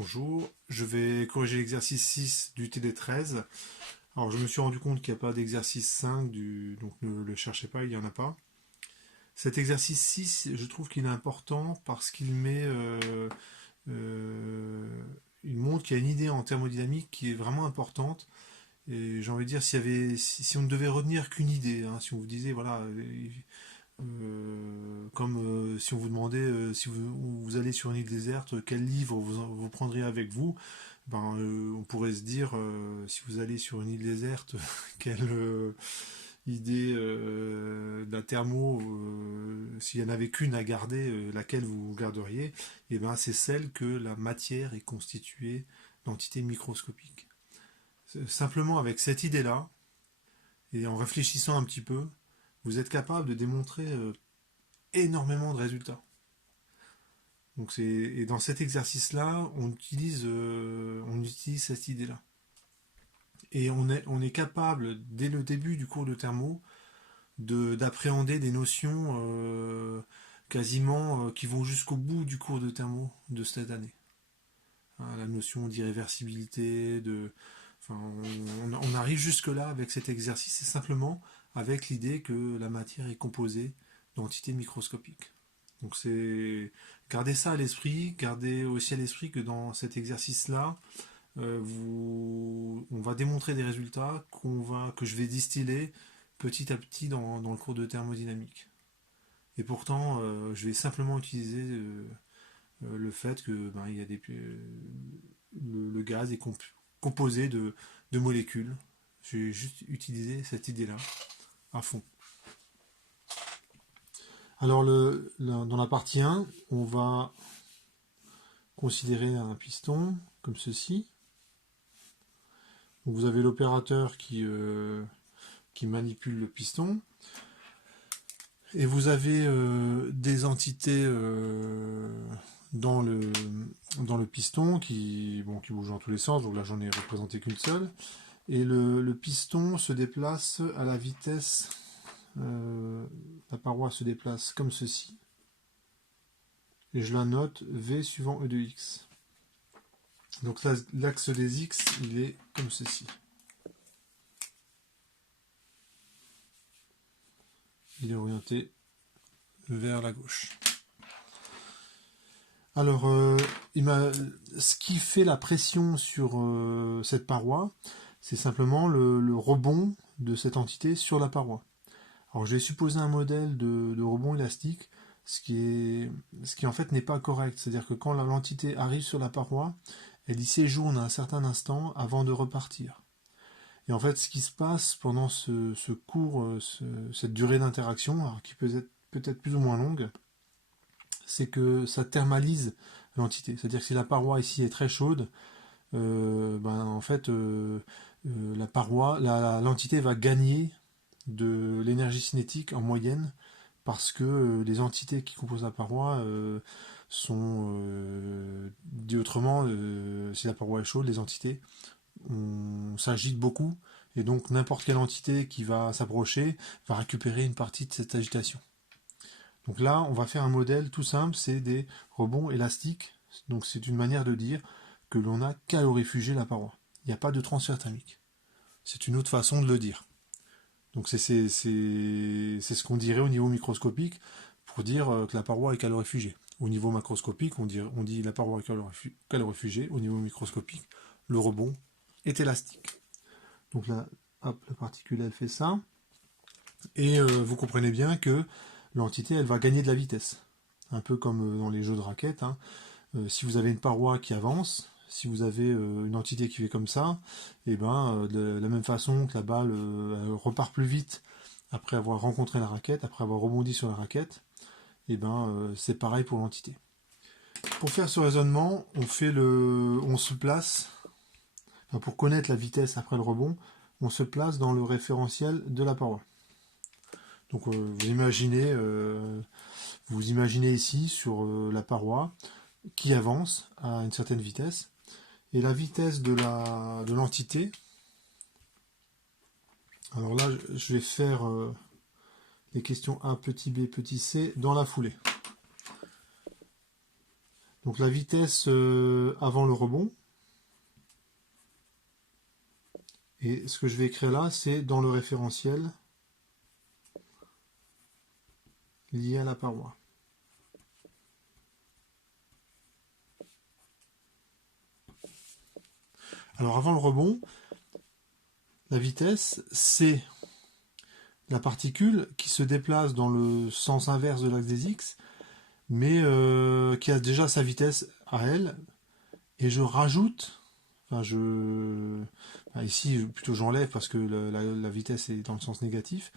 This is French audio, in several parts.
Bonjour, je vais corriger l'exercice 6 du TD13. Alors je me suis rendu compte qu'il n'y a pas d'exercice 5, donc ne le cherchez pas, il n'y en a pas. Cet exercice 6, je trouve qu'il est important parce qu'il euh, il montre qu'il y a une idée en thermodynamique qui est vraiment importante. Et j'ai envie de dire, si on ne devait retenir qu'une idée, hein, si on vous disait, voilà, comme si on vous demandait si vous allez sur une île déserte, quel livre vous prendriez avec vous, on pourrait se dire, si vous allez sur une île déserte, quelle idée de la thermo, s'il n'y en avait qu'une à garder, laquelle vous garderiez, et ben c'est celle que la matière est constituée d'entités microscopiques. Simplement avec cette idée-là, et en réfléchissant un petit peu, vous êtes capable de démontrer énormément de résultats. Et dans cet exercice-là, on utilise cette idée-là. Et on est capable, dès le début du cours de thermo, d'appréhender des notions quasiment qui vont jusqu'au bout du cours de thermo de cette année. Hein, la notion d'irréversibilité, on arrive jusque-là avec cet exercice, c'est simplement avec l'idée que la matière est composée d'entités microscopiques. Donc gardez ça à l'esprit, gardez aussi à l'esprit que dans cet exercice-là, on va démontrer des résultats que je vais distiller petit à petit dans le cours de thermodynamique. Et pourtant, je vais simplement utiliser le fait que il y a le gaz est composé de molécules. Je vais juste utiliser cette idée-là à fond. Alors dans la partie 1, on va considérer un piston comme ceci. Donc vous avez l'opérateur qui manipule le piston. Et vous avez des entités dans le piston qui bougent dans tous les sens. Donc là j'en ai représenté qu'une seule. Et le piston se déplace à la vitesse, la paroi se déplace comme ceci. Et je la note V suivant E de X. Donc là, l'axe des X, il est comme ceci. Il est orienté vers la gauche. Alors, ce qui fait la pression sur cette paroi, c'est simplement le rebond de cette entité sur la paroi. Alors, je vais supposer un modèle de rebond élastique, ce qui en fait n'est pas correct. C'est-à-dire que quand l'entité arrive sur la paroi, elle y séjourne à un certain instant avant de repartir. Et en fait, ce qui se passe pendant ce cours, cette durée d'interaction, qui peut être peut-être plus ou moins longue, c'est que ça thermalise l'entité. C'est-à-dire que si la paroi ici est très chaude, en fait, l'entité va gagner de l'énergie cinétique en moyenne parce que les entités qui composent la paroi sont, dit autrement, si la paroi est chaude, les entités s'agite beaucoup, et donc n'importe quelle entité qui va s'approcher va récupérer une partie de cette agitation. Donc là, on va faire un modèle tout simple, c'est des rebonds élastiques. Donc c'est une manière de dire que l'on a calorifugé la paroi. Il n'y a pas de transfert thermique. C'est une autre façon de le dire. Donc c'est ce qu'on dirait au niveau microscopique pour dire que la paroi est calorifugée. Au niveau macroscopique, on dit la paroi est calorifugée. Au niveau microscopique, le rebond est élastique. Donc là, hop, la particule elle fait ça. Et vous comprenez bien que l'entité elle va gagner de la vitesse. Un peu comme dans les jeux de raquettes. Hein. Si vous avez une paroi qui avance, si vous avez une entité qui fait comme ça, et de la même façon que la balle repart plus vite après avoir rencontré la raquette, après avoir rebondi sur la raquette, c'est pareil pour l'entité. Pour faire ce raisonnement, on se place, pour connaître la vitesse après le rebond, on se place dans le référentiel de la paroi. Donc vous imaginez ici sur la paroi qui avance à une certaine vitesse, et la vitesse de l'entité. Alors là, je vais faire les questions A, petit b, petit c dans la foulée. Donc la vitesse avant le rebond, et ce que je vais écrire là, c'est dans le référentiel lié à la paroi. Alors avant le rebond, la vitesse, c'est la particule qui se déplace dans le sens inverse de l'axe des X, mais qui a déjà sa vitesse à elle, et je rajoute, ici plutôt j'enlève parce que la vitesse est dans le sens négatif,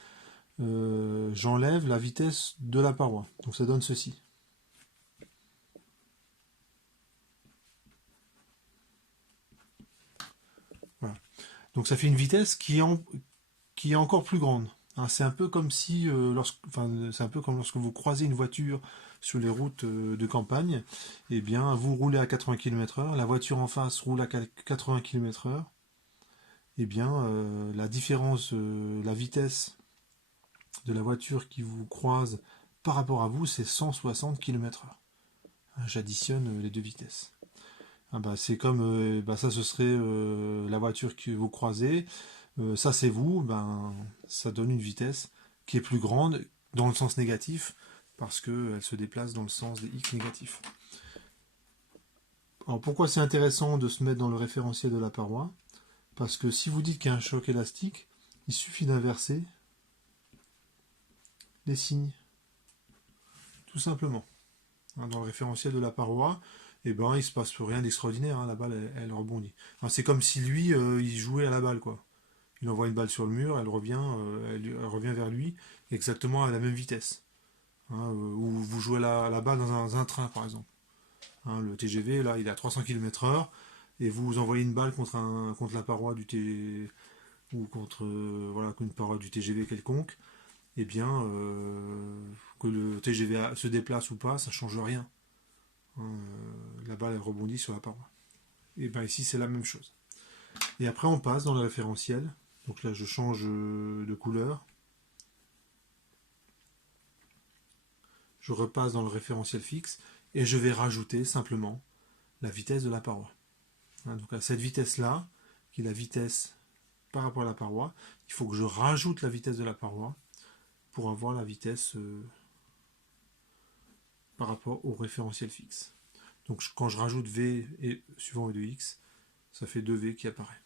j'enlève la vitesse de la paroi, donc ça donne ceci. Voilà. Donc ça fait une vitesse qui est encore plus grande. Hein, c'est un peu comme si, c'est un peu comme lorsque vous croisez une voiture sur les routes de campagne, eh bien, vous roulez à 80 km/h, la voiture en face roule à 80 km/h, eh bien, la différence, la vitesse de la voiture qui vous croise par rapport à vous, c'est 160 km/h. J'additionne les deux vitesses. Ah bah, c'est comme, ça ce serait la voiture que vous croisez, ça c'est vous, ça donne une vitesse qui est plus grande dans le sens négatif parce qu'elle se déplace dans le sens des x négatifs. Alors pourquoi c'est intéressant de se mettre dans le référentiel de la paroi? Parce que si vous dites qu'il y a un choc élastique, il suffit d'inverser les signes, tout simplement. Dans le référentiel de la paroi, il ne se passe rien d'extraordinaire, la balle elle rebondit. C'est comme si lui, il jouait à la balle, quoi. Il envoie une balle sur le mur, elle revient vers lui exactement à la même vitesse. Ou vous jouez la balle dans un train, par exemple. Le TGV, là, il est à 300 km/h, et vous envoyez une balle contre la paroi du TGV, ou contre une paroi du TGV quelconque, eh bien, que le TGV se déplace ou pas, ça ne change rien. La balle, elle rebondit sur la paroi. Et bien ici, c'est la même chose. Et après, on passe dans le référentiel. Donc là, je change de couleur. Je repasse dans le référentiel fixe et je vais rajouter simplement la vitesse de la paroi. Donc à cette vitesse-là, qui est la vitesse par rapport à la paroi, il faut que je rajoute la vitesse de la paroi pour avoir la vitesse par rapport au référentiel fixe. Donc quand je rajoute V et suivant E de X, ça fait 2V qui apparaît.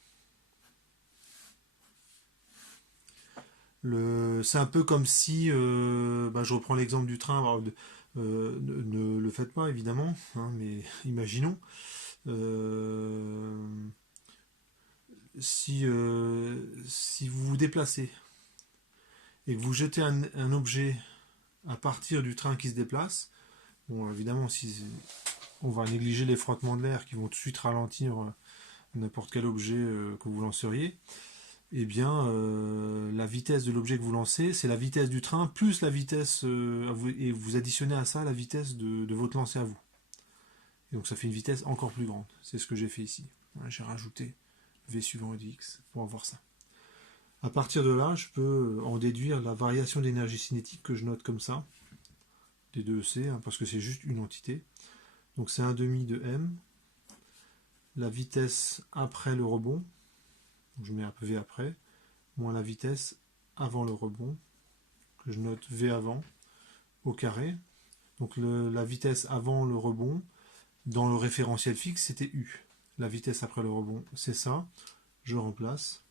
C'est un peu comme si, je reprends l'exemple du train, ne le faites pas évidemment, mais imaginons, si vous vous déplacez et que vous jetez un objet à partir du train qui se déplace, bon évidemment si on va négliger les frottements de l'air qui vont tout de suite ralentir n'importe quel objet que vous lanceriez, eh bien, la vitesse de l'objet que vous lancez, c'est la vitesse du train plus la vitesse, et vous additionnez à ça la vitesse de votre lancer à vous. Et donc ça fait une vitesse encore plus grande. C'est ce que j'ai fait ici. J'ai rajouté V suivant E de X pour avoir ça. À partir de là, je peux en déduire la variation d'énergie cinétique que je note comme ça, des 2C, parce que c'est juste une entité. Donc c'est 1/2 de M. La vitesse après le rebond, je mets un peu V après, moins la vitesse avant le rebond, que je note V avant, au carré. Donc la vitesse avant le rebond, dans le référentiel fixe, c'était U. La vitesse après le rebond, c'est ça. Je remplace.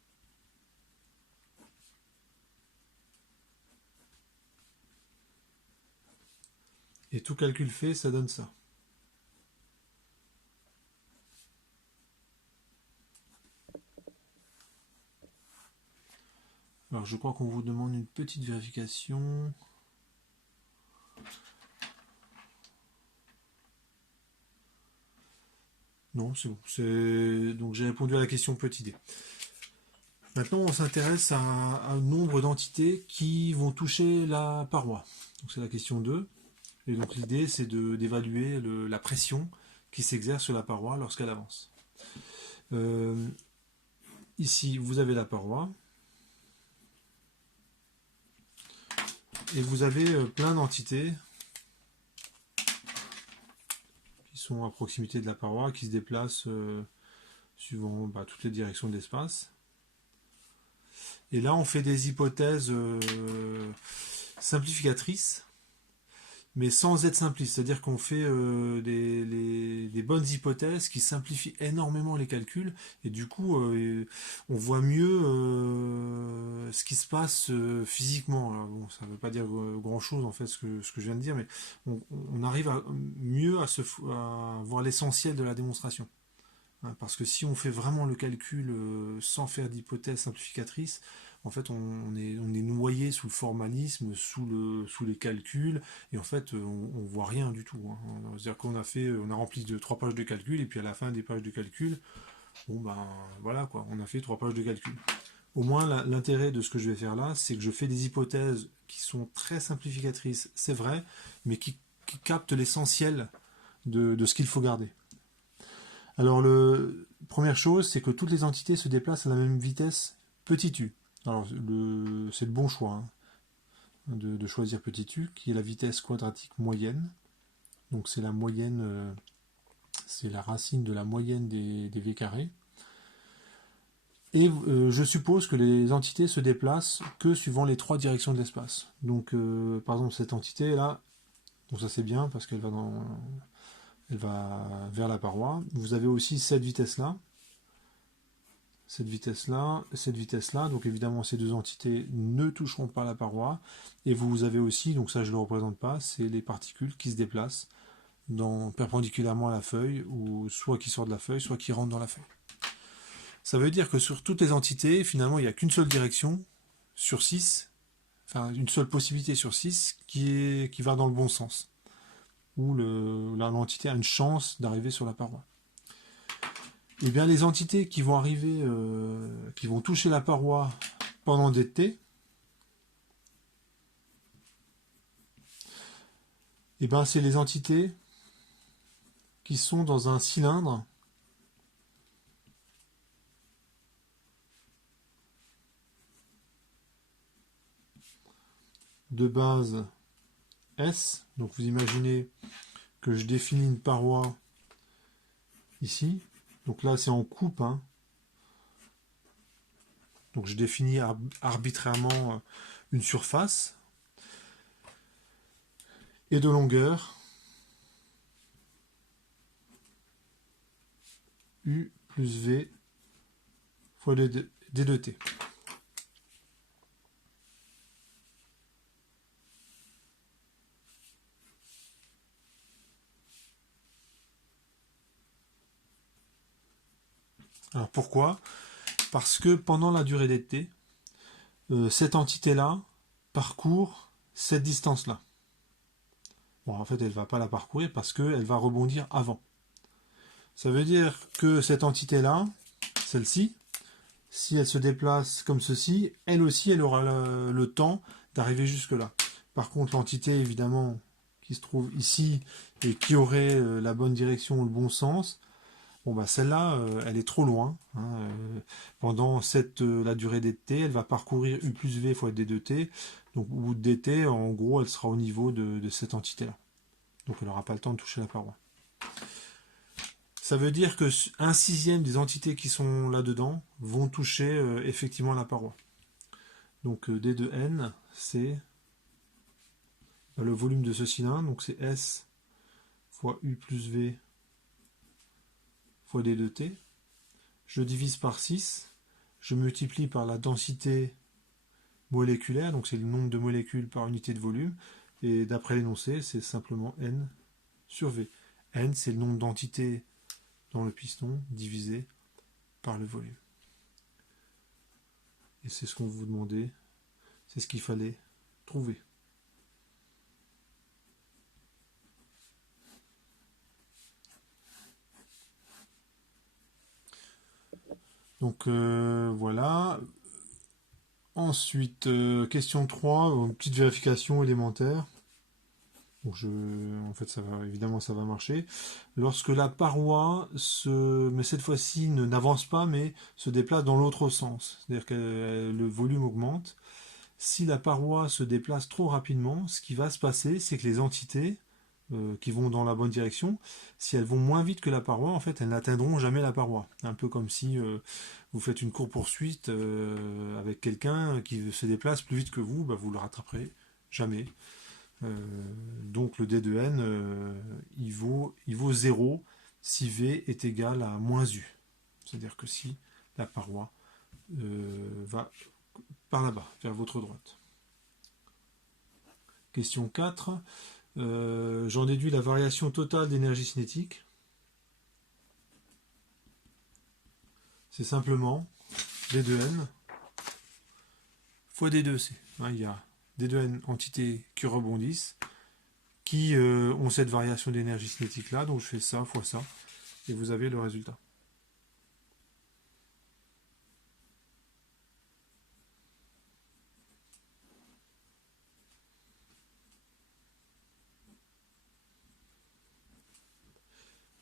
Et tout calcul fait, ça donne ça. Alors je crois qu'on vous demande une petite vérification. Non, c'est bon. Donc j'ai répondu à la question petite idée. Maintenant, on s'intéresse à un nombre d'entités qui vont toucher la paroi. Donc c'est la question 2. Et donc l'idée, c'est d'évaluer la pression qui s'exerce sur la paroi lorsqu'elle avance. Ici, vous avez la paroi. Et vous avez plein d'entités qui sont à proximité de la paroi, qui se déplacent suivant toutes les directions de l'espace. Et là, on fait des hypothèses simplificatrices, mais sans être simpliste. C'est-à-dire qu'on fait des bonnes hypothèses qui simplifient énormément les calculs, et du coup, on voit mieux ce qui se passe physiquement. Alors, bon, ça ne veut pas dire grand-chose, en fait, ce que je viens de dire, mais on arrive mieux à voir l'essentiel de la démonstration. Hein, parce que si on fait vraiment le calcul sans faire d'hypothèse simplificatrice, en fait on est noyé sous le formalisme, sous les calculs, et en fait on voit rien du tout. Hein. C'est-à-dire on a rempli 3 pages de calcul, et puis à la fin des pages de calcul, bon ben voilà quoi, on a fait 3 pages de calcul. Au moins l'intérêt de ce que je vais faire là, c'est que je fais des hypothèses qui sont très simplificatrices, c'est vrai, mais qui captent l'essentiel de ce qu'il faut garder. Alors, première chose, c'est que toutes les entités se déplacent à la même vitesse petit u. Alors, c'est le bon choix hein, de choisir petit u, qui est la vitesse quadratique moyenne. Donc, c'est la moyenne, c'est la racine de la moyenne des v carrés. Et je suppose que les entités se déplacent que suivant les 3 directions de l'espace. Donc, par exemple, cette entité-là, donc ça c'est bien parce qu'elle va vers la paroi. Vous avez aussi cette vitesse-là, cette vitesse-là. Donc évidemment, ces 2 entités ne toucheront pas la paroi. Et vous avez aussi, donc ça je ne le représente pas, c'est les particules qui se déplacent perpendiculairement à la feuille, ou soit qui sortent de la feuille, soit qui rentrent dans la feuille. Ça veut dire que sur toutes les entités, finalement, il n'y a qu'une seule direction sur 6, enfin une seule possibilité sur 6 qui va dans le bon sens, où l'entité a une chance d'arriver sur la paroi. Et bien les entités qui vont arriver, qui vont toucher la paroi pendant dt, et bien c'est les entités qui sont dans un cylindre de base S. Donc vous imaginez que je définis une paroi ici. Donc là c'est en coupe. Hein. Donc je définis arbitrairement une surface et de longueur U plus V fois D de T. Alors pourquoi ? Parce que pendant la durée dt, cette entité-là parcourt cette distance-là. Bon, en fait, elle ne va pas la parcourir parce qu'elle va rebondir avant. Ça veut dire que cette entité-là, celle-ci, si elle se déplace comme ceci, elle aussi, elle aura le temps d'arriver jusque-là. Par contre, l'entité, évidemment, qui se trouve ici et qui aurait la bonne direction ou le bon sens, bon, bah, celle-là, elle est trop loin. Hein, pendant la durée dt, elle va parcourir u plus v fois d de t. Donc, au bout de dt, en gros, elle sera au niveau de cette entité-là. Donc, elle n'aura pas le temps de toucher la paroi. Ça veut dire que 1/6 des entités qui sont là-dedans vont toucher effectivement la paroi. Donc, d de n, c'est le volume de ce cylindre. Donc, c'est S fois u plus v fois d de t. Je divise par 6, je multiplie par la densité moléculaire, donc c'est le nombre de molécules par unité de volume, et d'après l'énoncé, c'est simplement n sur v. N, c'est le nombre d'entités dans le piston divisé par le volume. Et c'est ce qu'on vous demandait, c'est ce qu'il fallait trouver. Donc voilà. Ensuite, question 3, une petite vérification élémentaire. Donc en fait, évidemment, ça va marcher. Lorsque la paroi mais cette fois-ci n'avance pas, mais se déplace dans l'autre sens, c'est-à-dire que le volume augmente. Si la paroi se déplace trop rapidement, ce qui va se passer, c'est que les entités qui vont dans la bonne direction, si elles vont moins vite que la paroi, en fait, elles n'atteindront jamais la paroi. Un peu comme si vous faites une course-poursuite avec quelqu'un qui se déplace plus vite que vous, bah, vous le rattraperez jamais. Donc le D de N, il vaut 0 si V est égal à moins U. C'est-à-dire que si la paroi va par là-bas, vers votre droite. Question 4. J'en déduis la variation totale d'énergie cinétique. C'est simplement D de N fois D de C. Il y a D de N entités qui rebondissent, qui ont cette variation d'énergie cinétique là, donc je fais ça fois ça, et vous avez le résultat.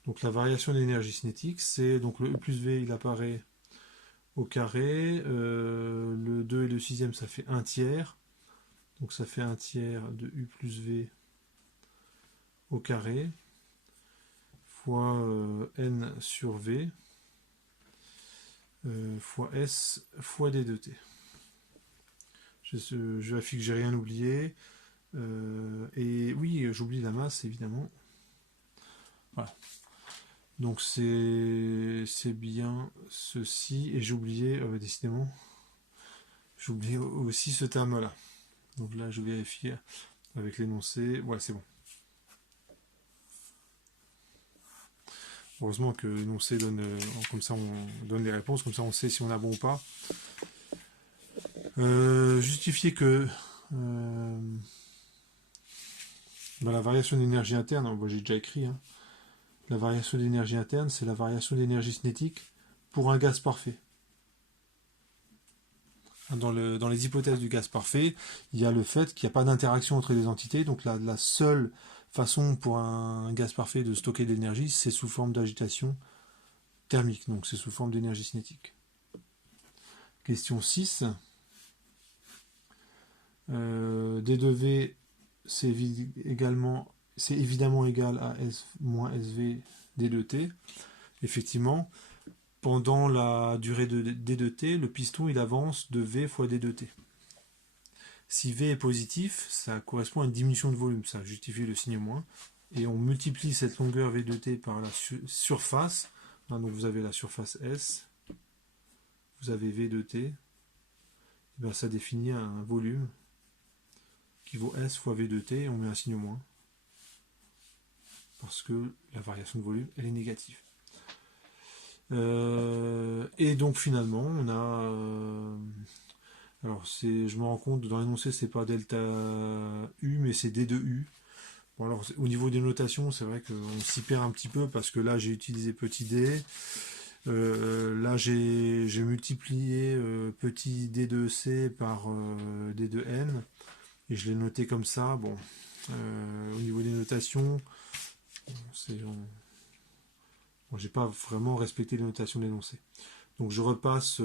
Donc la variation d'énergie cinétique, c'est donc le E plus V, il apparaît au carré, le 2 et le 6e, ça fait 1 tiers, donc ça fait 1 tiers de U plus V au carré, fois N sur V, fois S, fois D de T. Je vérifie que j'ai rien oublié. Et oui, j'oublie la masse, évidemment. Voilà. Donc c'est bien ceci. Et j'ai oublié, décidément, j'ai oublié aussi ce terme-là. Donc là, je vérifie avec l'énoncé. Ouais, c'est bon. Heureusement que l'énoncé donne, comme ça on donne les réponses, comme ça on sait si on a bon ou pas. Justifier que dans la variation d'énergie interne, bon, j'ai déjà écrit, hein, la variation d'énergie interne, c'est la variation d'énergie cinétique pour un gaz parfait. Dans les hypothèses du gaz parfait, il y a le fait qu'il n'y a pas d'interaction entre les entités, donc la seule façon pour un gaz parfait de stocker de l'énergie, c'est sous forme d'agitation thermique, donc c'est sous forme d'énergie cinétique. Question 6. D de V, c'est évidemment égal à S moins SV D de T. Effectivement, pendant la durée de D de T, le piston il avance de V fois D de T. Si V est positif, ça correspond à une diminution de volume, ça justifie le signe moins. Et on multiplie cette longueur V de T par la surface. Donc vous avez la surface S, vous avez V de T. Et bien ça définit un volume qui vaut S fois V de T, et on met un signe moins. Parce que la variation de volume, elle est négative. Et donc finalement, on a... alors je me rends compte, dans l'énoncé, c'est pas delta U, mais c'est D de U. Bon, alors, au niveau des notations, c'est vrai qu'on s'y perd un petit peu, parce que là, j'ai utilisé petit d. Là, j'ai multiplié petit d de C par d de N, et je l'ai noté comme ça. Bon, au niveau des notations, bon, j'ai pas vraiment respecté les notations de l'énoncé. Donc je repasse.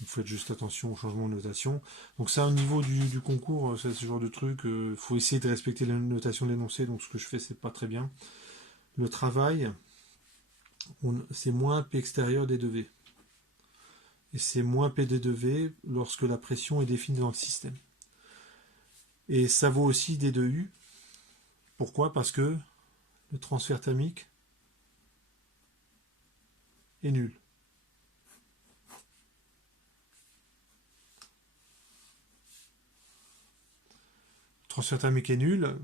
Vous faites juste attention au changement de notation. Donc ça, au niveau du concours, c'est ce genre de truc. Il faut essayer de respecter la notation de l'énoncé. Donc ce que je fais, c'est pas très bien. Le travail, c'est moins P extérieur D de V. Et c'est moins PD de V lorsque la pression est définie dans le système. Et ça vaut aussi D de U. Pourquoi? Parce que le transfert thermique est nul. Le transfert thermique est nul.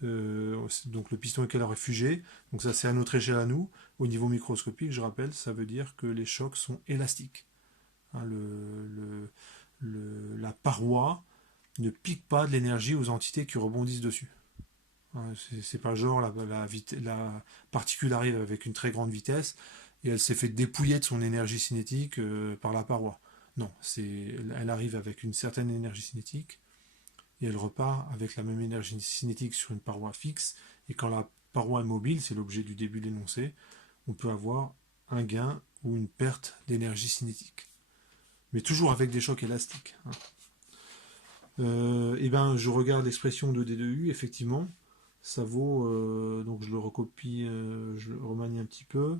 Donc le piston est calorifugé. Donc ça, c'est à notre échelle à nous. Au niveau microscopique, je rappelle, ça veut dire que les chocs sont élastiques. Hein, la paroi ne pique pas de l'énergie aux entités qui rebondissent dessus. Hein, c'est pas genre la particule arrive avec une très grande vitesse et elle s'est fait dépouiller de son énergie cinétique par la paroi. Non, elle arrive avec une certaine énergie cinétique et elle repart avec la même énergie cinétique sur une paroi fixe. Et quand la paroi est mobile, c'est l'objet du début de l'énoncé, on peut avoir un gain ou une perte d'énergie cinétique. mais toujours avec des chocs élastiques, hein. Et ben, je regarde l'expression de D2U, effectivement, ça vaut, donc je le recopie, je le remanie un petit peu.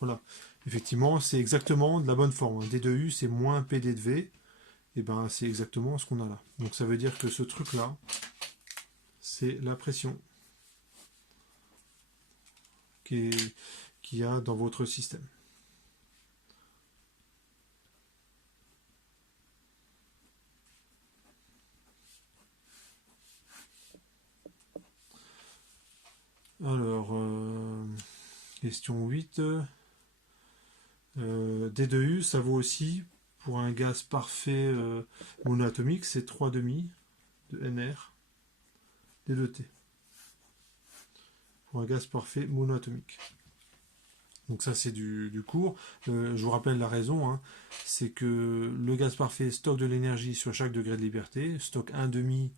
Voilà, effectivement, c'est exactement de la bonne forme, hein. D2U, c'est moins PD de V, et ben c'est exactement ce qu'on a là. Donc ça veut dire que ce truc-là, c'est la pression qu'il y a dans votre système. Alors, question 8. D2U, ça vaut aussi, pour un gaz parfait monoatomique, c'est 3,5 de NR D2T. Pour un gaz parfait monoatomique. Donc ça, c'est du cours. Je vous rappelle la raison, hein, c'est que le gaz parfait stocke de l'énergie sur chaque degré de liberté, stocke 1,5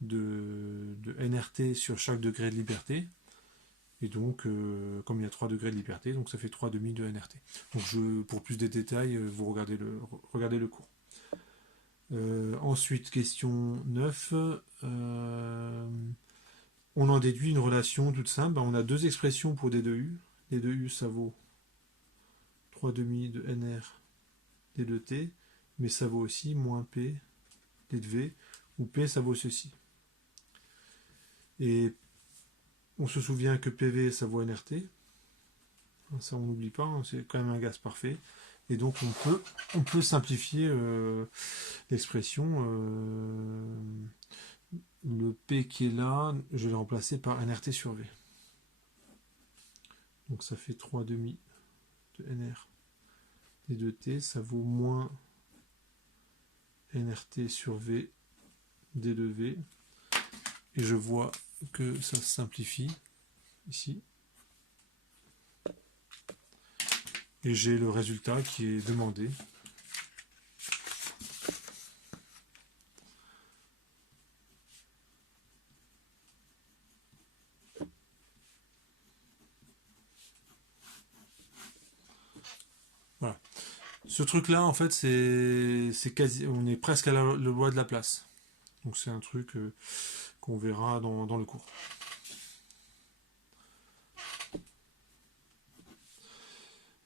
de NRT sur chaque degré de liberté. Et donc, comme il y a 3 degrés de liberté, donc ça fait 3,5 de NRT. Donc pour plus de détails, vous regardez le cours. Ensuite, question 9. On en déduit une relation toute simple. On a deux expressions pour D2U. D2U, ça vaut 3,5 de NR D2T, mais ça vaut aussi moins P D de V, où P, ça vaut ceci. Et on se souvient que PV, ça vaut NRT. Ça, on n'oublie pas, hein, c'est quand même un gaz parfait. Et donc, on peut simplifier l'expression. Le P qui est là, je vais le remplacer par NRT sur V. Donc, ça fait 3,5 de NR et de T. Ça vaut moins NRT sur V D de V. Et je vois que ça se simplifie ici. Et j'ai le résultat qui est demandé. Voilà. Ce truc-là, en fait, c'est quasi, on est presque à la loi de la place. Donc c'est un truc qu'on verra dans le cours.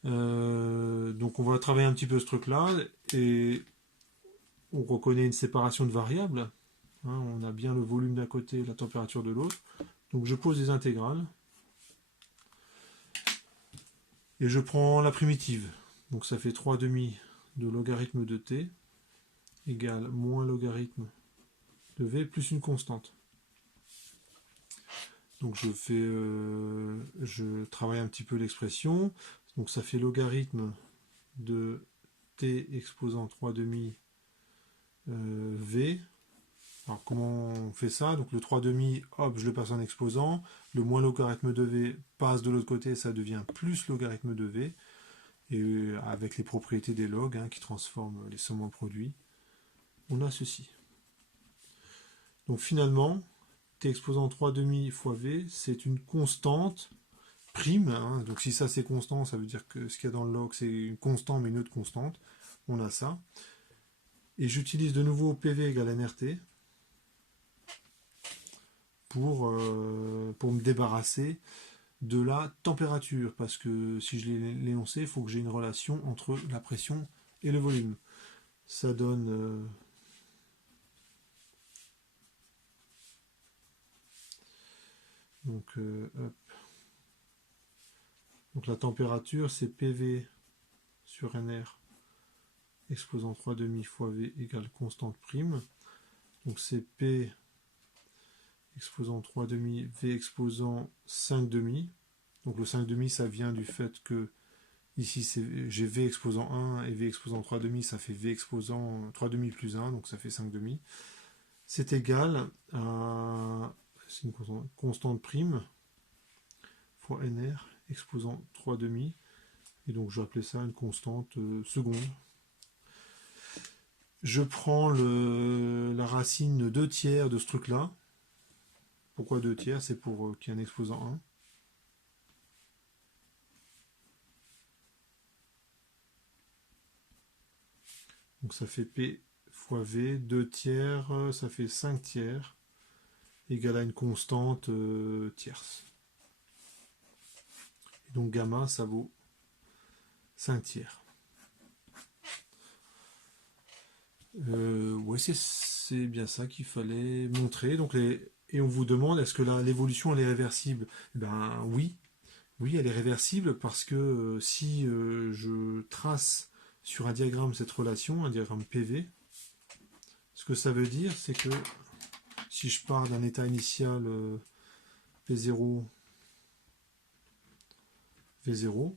Donc on va travailler un petit peu ce truc-là et on reconnaît une séparation de variables. Hein, on a bien le volume d'un côté et la température de l'autre. Donc je pose des intégrales et je prends la primitive. Donc ça fait 3,5 de logarithme de t égale moins logarithme de v plus une constante. Donc je travaille un petit peu l'expression. Donc ça fait logarithme de t exposant 3,5 v. Alors comment on fait ça? Donc le 3,5, hop, je le passe en exposant. Le moins logarithme de v passe de l'autre côté, ça devient plus logarithme de v. Et avec les propriétés des logs qui transforment les sommes en produits, on a ceci. Donc finalement, t exposant 3,5 fois v, c'est une constante prime. Donc si ça c'est constant, ça veut dire que ce qu'il y a dans le log c'est une constante mais une autre constante. On a ça. Et j'utilise de nouveau PV égale NRT pour me débarrasser de la température. Parce que si je l'ai l'énoncé, il faut que j'ai une relation entre la pression et le volume. Ça donne... hop. Donc la température, c'est PV sur NR exposant 3,5 fois V égale constante prime. Donc c'est P exposant 3,5, V exposant 5,5. Donc le 5,5, ça vient du fait que ici j'ai V exposant 1 et V exposant 3,5, ça fait V exposant 3,5 plus 1, donc ça fait 5,5. C'est égal à une constante prime fois NR exposant 3,5. Et donc je vais appeler ça une constante seconde. Je prends la racine 2 tiers de ce truc-là. Pourquoi 2 tiers? C'est pour qu'il y ait un exposant 1. Donc ça fait P fois V, 2 tiers, ça fait 5 tiers, égale à une constante tierce. Et donc gamma, ça vaut 5 tiers. Ouais, c'est bien ça qu'il fallait montrer. Donc et on vous demande, est-ce que l'évolution elle est réversible? Eh ben oui, oui, elle est réversible parce que si je trace sur un diagramme cette relation, un diagramme PV, ce que ça veut dire, c'est que si je pars d'un état initial P0, V0,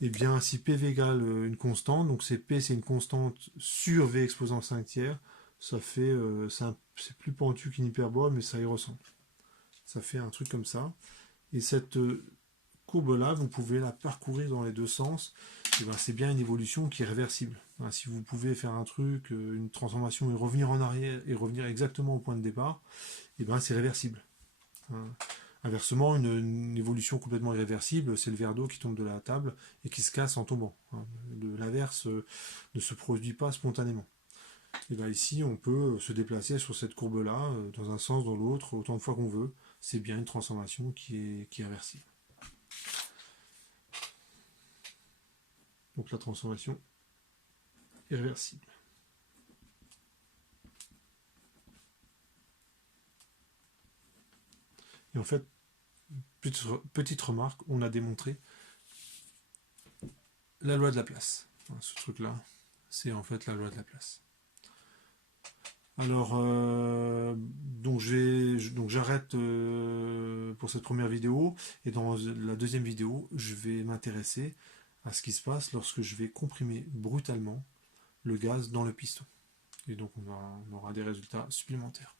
et bien si PV égale une constante, donc c'est P c'est une constante sur V exposant 5 tiers, ça fait, c'est plus pentu qu'une hyperbole, mais ça y ressemble. Ça fait un truc comme ça. Et cette courbe-là, vous pouvez la parcourir dans les deux sens. Et ben, c'est bien une évolution qui est réversible. Ben, si vous pouvez faire un truc, une transformation et revenir en arrière et revenir exactement au point de départ, et ben, c'est réversible. Hein. Inversement, une évolution complètement irréversible, c'est le verre d'eau qui tombe de la table et qui se casse en tombant. Hein. L'inverse ne se produit pas spontanément. Et bien ici, on peut se déplacer sur cette courbe-là, dans un sens, dans l'autre, autant de fois qu'on veut. C'est bien une transformation qui est réversible. Donc la transformation est réversible. Et en fait, petite remarque, on a démontré la loi de Laplace. Ce truc-là, c'est en fait la loi de Laplace. Alors, donc j'arrête pour cette première vidéo, et dans la deuxième vidéo, je vais m'intéresser à ce qui se passe lorsque je vais comprimer brutalement le gaz dans le piston. Et donc on aura des résultats supplémentaires.